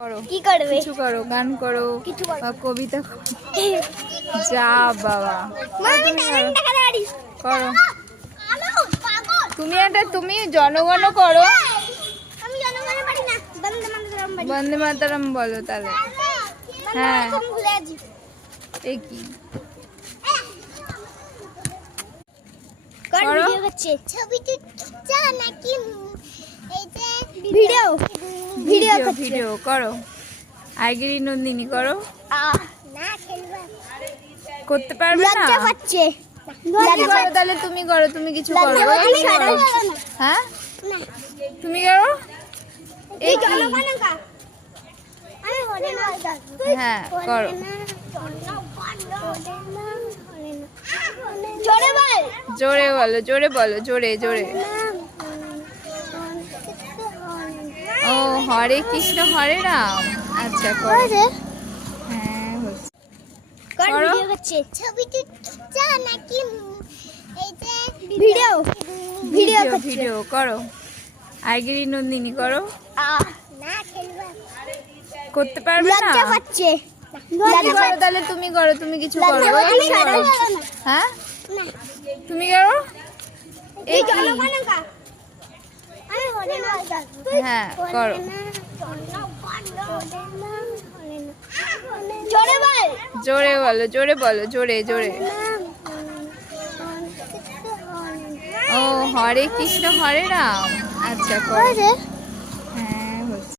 করো কি করবে? কিছু করো, গান করো কিছু করো। বা কবিতা করো। যা বাবা, মা, আমি ট্যালেন্ট দেখাতে পারি। করো আলো, পাগল। তুমি জনগণ করো। আমি জনগণে পারি না। বন্দে মাতরম পারি। বন্দে মাতরম বলো তাহলে। বন্দে হ্যাঁ। মাতরম ভুলে আছি। এই কি কোন করো। ভিডিও করছে? ছবি তুলছে নাকি এই যে ভিডিও করছে? ভিডিও করো। আইগিরি নন্দিনী করো। না খেলবা। করতে পারবে না? লজ্জা পাচ্ছে। তুমি করো তাহলে, তুমি করো, তুমি কিছু করো। লজ্জা ওই তুমি পাচ্ছে। করো। হ্যাঁ না। তুমি করো। এই এই কি? জনগণ কা? আমি হরে না। হ্যাঁ করো। জোরে বল। জোরে বলো, জোরে বলো, জোরে জোরে। ও হরে কৃষ্ণ হরে রাম। আচ্ছা করো। হ্যাঁ হচ্ছে। কোন করো। ভিডিও করছে? ছবি তুলছে নাকি এই যে ভিডিও করছে? ভিডিও করো। আইগিরি নন্দিনী করো। না খেলবা। করতে পারবে না? লজ্জা পাচ্ছে। তুমি করো তাহলে, তুমি করো, তুমি কিছু করো। লজ্জা ওই পাচ্ছে। তুমি করো। হ্যাঁ না। তুমি করো। এই এই কি? জনগণ কা? আমি হরে না। হ্যাঁ করো। জোরে বল। জোরে বলো, জোরে বলো, জোরে জোরে। ও হরে কৃষ্ণ হরে রাম। আচ্ছা করো।